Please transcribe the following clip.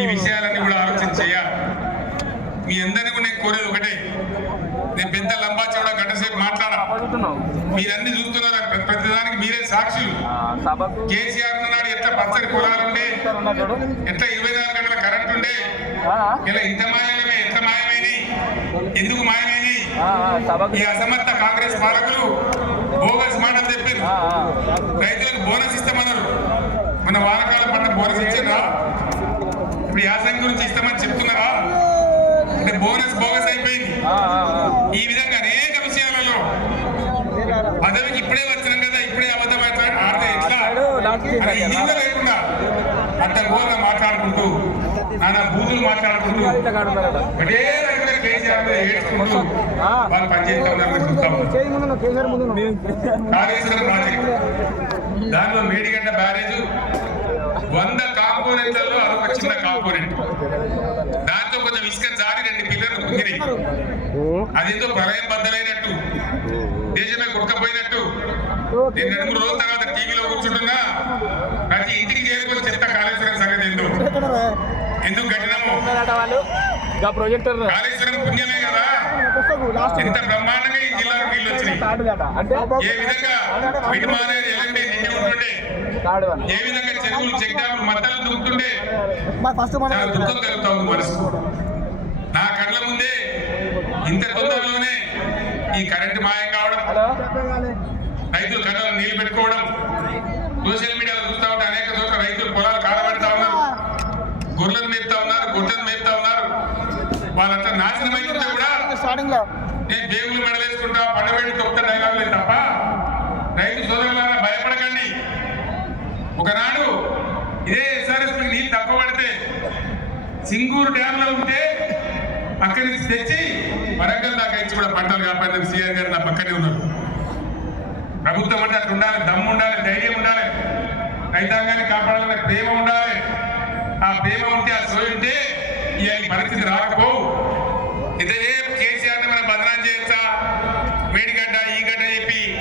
ఈ విషయాలన్నీ కూడా ఆలోచన చేయాలి. మీ అందరినీ కూడా నేను కోరేది ఒకటే, నేను పెద్ద లంబాచి కూడా గంటసేపు మాట్లాడా, మీరన్నీ చూస్తున్నారు, ప్రతిదానికి మీరే సాక్షులు. కేసీఆర్ నాడు ఎట్లా పచ్చడి పొలాలుండే, ఎట్లా 24 గంటల కరెంట్ ఉండే, ఇలా ఇంత మాయమే, ఎంత మాయమైంది, ఎందుకు మాయమైంది? ఈ అసమర్థ కాంగ్రెస్ పాలకులు బోగస్ మాటలు చెప్పారు. రైతులకు బోనస్ ఇస్తామన్నారు, మన వానకాలం పంట బోనస్ ఇచ్చారా? ఇప్పుడు యాసంగి గురించి ఇస్తామని చెప్తున్నారా? అంటే బోనస్ బోగస్ అయిపోయింది. ఈ విధంగా అనేక విషయాలలో పదవికి ఇప్పుడే వచ్చినాం కదా, ఇప్పుడే అబద్ధం ఆడితే ఎట్లా అని ఇంత లేకుండా అడ్డగోలుగా మాట్లాడుకుంటూ, నానా బూతులు మాట్లాడుకుంటూ ఒకటే రకంగా కేసీఆర్ ఏడ్చుకుంటూ వాళ్ళు పనిచేస్తా ఉన్నారు. కాళేశ్వరం ప్రాజెక్టు, దానిలో మేడిగడ్డ బ్యారేజ్ 100 కాంపోనెంట్లలో అదొక చిన్న కాంపోనెంట్. దాంతో కొంచెం ఇసుక జారి 2 పిల్లలు కుంగిరి. అదేందో ప్రళయం బద్దలైనట్టు, దేశమే కుడకపోయినట్టు. నేను 2-3 రోజుల తర్వాత టీవీలో కూర్చుంటున్నా, ప్రతి ఇంటికి చేరుకొని చెప్తా కాళేశ్వరం సంగతి ఏందో, ఎందుకు కట్టినాము. కాళేశ్వరం పుణ్యమే కదా, ఎంత బ్రహ్మాండంగా ఈ జిల్లాకు నీళ్ళు వచ్చినాయి. ఏ విధంగా విడిమానేరు ఎలాంటి నిండి ఉంటుండే, ఏ విధంగా చెరువులు చెక్ డ్యాములు మద్దలు దుక్కుతుండే, చాలా దుఃఖం కలుగుతా ఉంది మనసు. నా కళ్ళ ముందే ఇంత తొందరలోనే ఈ కరెంటు మాయం కావడం, రైతులు కళ్ళలో నీళ్లు పెట్టుకోవడం, సోషల్ మీడియాలో చూస్తూ ఉంటే అనేక చోట్ల రైతులు పొలాలు కాలబెడతా ఉన్నారు, గొర్రెలను మేపుతా ఉన్నారు, గొడ్డలను మేపుతా ఉన్నారు. వాళ్ళంతా నాశనం అయిపోతే కూడా నేను దేవుళ్ళు మెడలేసుకుంటా, పండబెట్టి తొక్కుతా డైలాగులే తప్ప, రైతు సోదరులారా భయపడకండి. ఒకనాడు ఇదే ఎస్ఆర్ఎస్ నీళ్ళు తక్కువ పడితే సింగూరు డ్యాంలో ఉంటే అక్కడి నుంచి తెచ్చి వరంగల్ దాకా ఇచ్చి కూడా పంటలు కాపాడిన సీఆర్ గారు నా పక్కనే ఉన్నారు. ప్రభుత్వం అంటే అట్లా ఉండాలి, దమ్ము ఉండాలి, ధైర్యం ఉండాలి, రైతాంగాన్ని కాపాడాలనే ప్రేమ ఉండాలి. ఆ ప్రేమ ఉంటే, ఆ సోయి ఉంటే ఈ పరిస్థితి రాకపోవు.